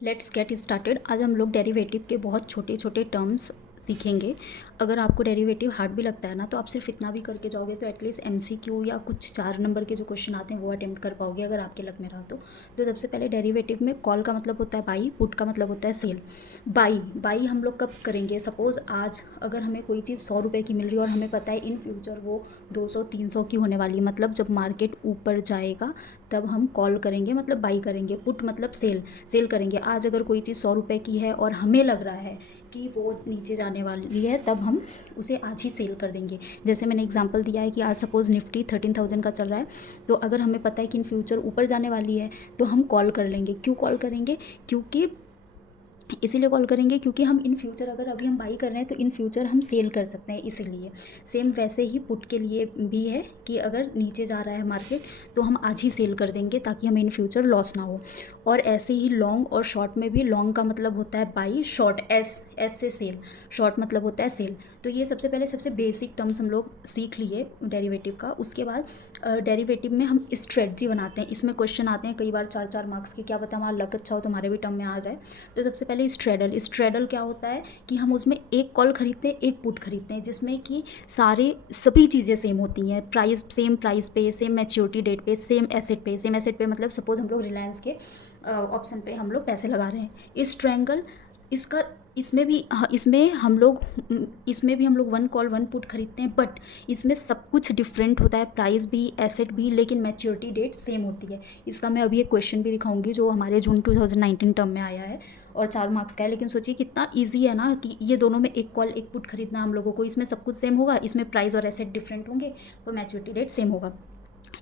Let's get started. आज हम लोग डेरिवेटिव के बहुत छोटे छोटे टर्म्स सीखेंगे। अगर आपको डेरिवेटिव हार्ड भी लगता है ना, तो आप सिर्फ इतना भी करके जाओगे तो एटलीस्ट एमसीक्यू या कुछ 4 नंबर के जो क्वेश्चन आते हैं वो अटेम्प्ट कर पाओगे, अगर आपके लक में रहा तो सबसे पहले डेरिवेटिव में कॉल का मतलब होता है बाई, पुट का मतलब होता है सेल। बाई बाई हम लोग कब करेंगे? सपोज़ आज अगर हमें कोई चीज़ 100 रुपये की मिल रही है और हमें पता है इन फ्यूचर वो 200-300 की होने वाली है, मतलब जब मार्केट ऊपर जाएगा तब हम कॉल करेंगे, मतलब बाई करेंगे। पुट मतलब सेल, सेल करेंगे। आज अगर कोई चीज़ 100 रुपये की है और हमें लग रहा है कि वो नीचे जाने वाली है, तब हम उसे आज ही सेल कर देंगे। जैसे मैंने एग्जांपल दिया है कि आज सपोज़ निफ्टी 13,000 का चल रहा है, तो अगर हमें पता है कि इन फ्यूचर ऊपर जाने वाली है तो हम कॉल कर लेंगे। क्यों कॉल करेंगे? क्योंकि इसीलिए कॉल करेंगे क्योंकि हम इन फ्यूचर, अगर अभी हम बाई कर रहे हैं तो इन फ्यूचर हम सेल कर सकते हैं, इसीलिए। सेम वैसे ही पुट के लिए भी है कि अगर नीचे जा रहा है मार्केट तो हम आज ही सेल कर देंगे ताकि हमें इन फ्यूचर लॉस ना हो। और ऐसे ही लॉन्ग और शॉर्ट में भी, लॉन्ग का मतलब होता है बाई, शॉर्ट एस से सेल, शॉर्ट मतलब होता है सेल। तो ये सबसे पहले सबसे बेसिक टर्म्स हम लोग सीख लिए डेरिवेटिव का। उसके बाद डेरिवेटिव में हम स्ट्रेटजी बनाते हैं। इसमें क्वेश्चन आते हैं कई बार 4-4 मार्क्स के, क्या पता हमारा लक अच्छा हो तो हमारे भी टर्म में आ जाए। तो सबसे पहले स्ट्रेडल, स्ट्रेडल क्या होता है कि हम उसमें एक कॉल खरीदते हैं, एक पुट खरीदते हैं, जिसमें कि सभी चीज़ें सेम होती हैं। प्राइस सेम, प्राइस पे सेम, मैच्योरिटी डेट पे सेम, एसेट पे सेम। एसेट पे मतलब सपोज हम लोग रिलायंस के ऑप्शन पे हम लोग पैसे लगा रहे हैं। इस ट्रायंगल, इसका इसमें भी, हाँ, इसमें भी हम लोग वन कॉल वन पुट खरीदते हैं, बट इसमें सब कुछ डिफरेंट होता है, प्राइस भी, एसेट भी, लेकिन मैच्योरिटी डेट सेम होती है। इसका मैं अभी एक क्वेश्चन भी दिखाऊंगी जो हमारे जून 2019 टर्म में आया है और 4 मार्क्स का है। लेकिन सोचिए कितना ईजी है ना कि ये दोनों में एक कॉल एक पुट खरीदना हम लोगों को। इसमें सब कुछ सेम होगा, इसमें प्राइस और एसेट डिफरेंट होंगे, और मैच्योरिटी डेट सेम होगा।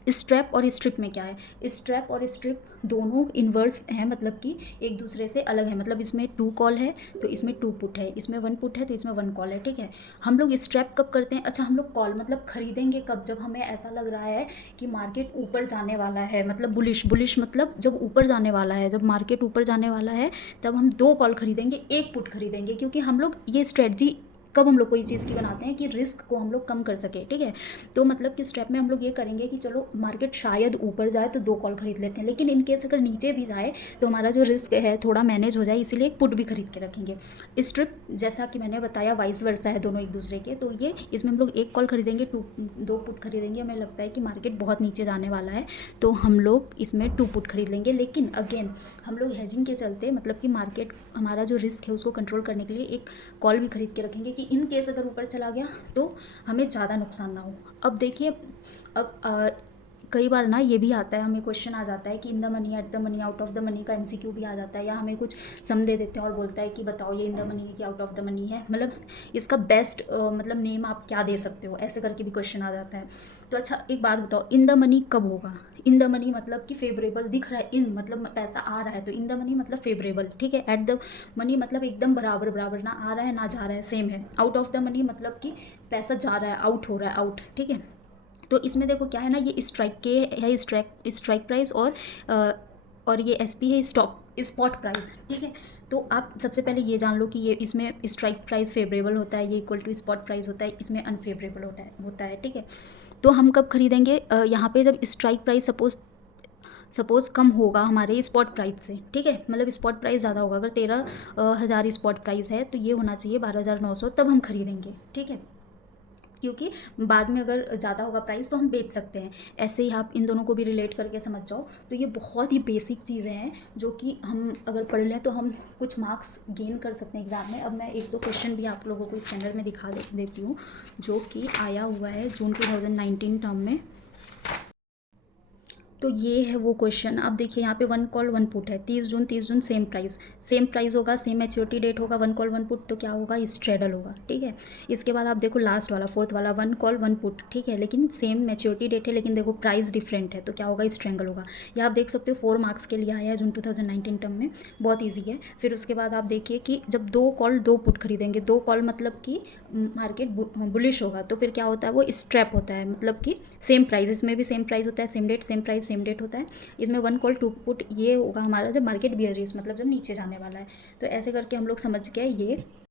स्ट्रैप और स्ट्रिप में क्या है? स्ट्रैप और स्ट्रिप दोनों इन्वर्स हैं, मतलब कि एक दूसरे से अलग है। मतलब इसमें 2 कॉल है तो इसमें 2 पुट है, इसमें 1 पुट है तो इसमें 1 कॉल है, ठीक है। हम लोग स्ट्रैप कब करते हैं? अच्छा, हम लोग कॉल मतलब खरीदेंगे कब? जब हमें ऐसा लग रहा है कि मार्केट ऊपर जाने वाला है, मतलब बुलिश, बुलिश मतलब जब ऊपर जाने वाला है, जब मार्केट ऊपर जाने वाला है तब हम 2 कॉल खरीदेंगे, 1 पुट खरीदेंगे। क्योंकि हम लोग ये स्ट्रेटजी कब हम लोग कोई चीज़ की बनाते हैं कि रिस्क को हम लोग कम कर सके, ठीक है। तो मतलब कि स्टेप में हम लोग ये करेंगे कि चलो मार्केट शायद ऊपर जाए तो 2 कॉल खरीद लेते हैं, लेकिन इन केस अगर नीचे भी जाए तो हमारा जो रिस्क है थोड़ा मैनेज हो जाए, इसीलिए एक पुट भी खरीद के रखेंगे। स्ट्रिप जैसा कि मैंने बताया वाइस वर्सा है दोनों एक दूसरे के, तो ये इसमें हम लोग 1 कॉल खरीदेंगे, 2 पुट खरीदेंगे। हमें लगता है कि मार्केट बहुत नीचे जाने वाला है तो हम लोग इसमें 2 पुट खरीद लेंगे। लेकिन अगेन हम लोग हेजिंग के चलते, मतलब कि मार्केट, हमारा जो रिस्क है उसको कंट्रोल करने के लिए एक कॉल भी खरीद के रखेंगे कि इन केस अगर ऊपर चला गया तो हमें ज़्यादा नुकसान ना हो। अब देखिए, अब कई बार ना ये भी आता है, हमें क्वेश्चन आ जाता है कि in the money, at the money, out of the money का एमसीक्यू भी आ जाता है, या हमें कुछ सम दे देते हैं और बोलता है कि बताओ ये इन द मनी है कि आउट ऑफ द मनी है, मतलब इसका बेस्ट मतलब नेम आप क्या दे सकते हो, ऐसे करके भी क्वेश्चन आ जाता है। तो अच्छा एक बात बताओ, इन द मनी कब होगा? इन द मनी मतलब कि फेवरेबल दिख रहा है, इन मतलब पैसा आ रहा है, तो इन द मनी मतलब फेवरेबल, ठीक है। एट द मनी मतलब एकदम बराबर बराबर, ना आ रहा है ना जा रहा है, सेम है। आउट ऑफ द मनी मतलब कि पैसा जा रहा है, आउट हो रहा है, आउट, ठीक है। तो इसमें देखो क्या है ना, ये स्ट्राइक के है, स्ट्राइक प्राइस, और ये एसपी है, स्टॉप स्पॉट प्राइस, ठीक है। तो आप सबसे पहले ये जान लो कि ये इसमें स्ट्राइक प्राइस फेवरेबल होता है, ये इक्वल टू स्पॉट प्राइस होता है, इसमें अनफेवरेबल होता है, ठीक है। तो हम कब खरीदेंगे? यहाँ पे जब स्ट्राइक प्राइस सपोज़ कम होगा हमारे स्पॉट प्राइस से, ठीक है। मतलब स्पॉट प्राइस ज़्यादा होगा, अगर 13,000 स्पॉट प्राइस है तो ये होना चाहिए 12,900, तब हम खरीदेंगे, ठीक है। क्योंकि बाद में अगर ज़्यादा होगा प्राइस तो हम बेच सकते हैं। ऐसे ही आप इन दोनों को भी रिलेट करके समझ जाओ। तो ये बहुत ही बेसिक चीज़ें हैं जो कि हम अगर पढ़ लें तो हम कुछ मार्क्स गेन कर सकते हैं एग्ज़ाम में। अब मैं 1-2 क्वेश्चन भी आप लोगों को स्टैंडर्ड में दिखा देती हूँ, जो कि आया हुआ है जून 2019 टर्म में। तो ये है वो क्वेश्चन। अब देखिए यहाँ पे 1 कॉल 1 पुट है, 30 जून सेम प्राइस होगा, सेम मैच्योरिटी डेट होगा, 1 कॉल 1 पुट, तो क्या होगा? स्ट्रेडल होगा, ठीक है। इसके बाद आप देखो लास्ट वाला, 4th वाला, 1 कॉल 1 पुट, ठीक है, लेकिन सेम मैच्योरिटी डेट है, लेकिन देखो प्राइस डिफरेंट है, तो क्या होगा? स्ट्रेंगल होगा। या आप देख सकते हो 4 मार्क्स के लिए आया है जून 2019 टर्म में, बहुत ईजी है। फिर उसके बाद आप देखिए कि जब 2 कॉल 2 पुट खरीदेंगे, 2 कॉल मतलब कि मार्केट बुलिश होगा, तो फिर क्या होता है? वो स्ट्रैप होता है, मतलब कि सेम प्राइस, इसमें भी सेम प्राइस होता है, same date same price same date होता है। इसमें 1 कॉल 2 पुट ये होगा हमारा जब मार्केट बियरिश, मतलब जब नीचे जाने वाला है। तो ऐसे करके हम लोग समझ गए ये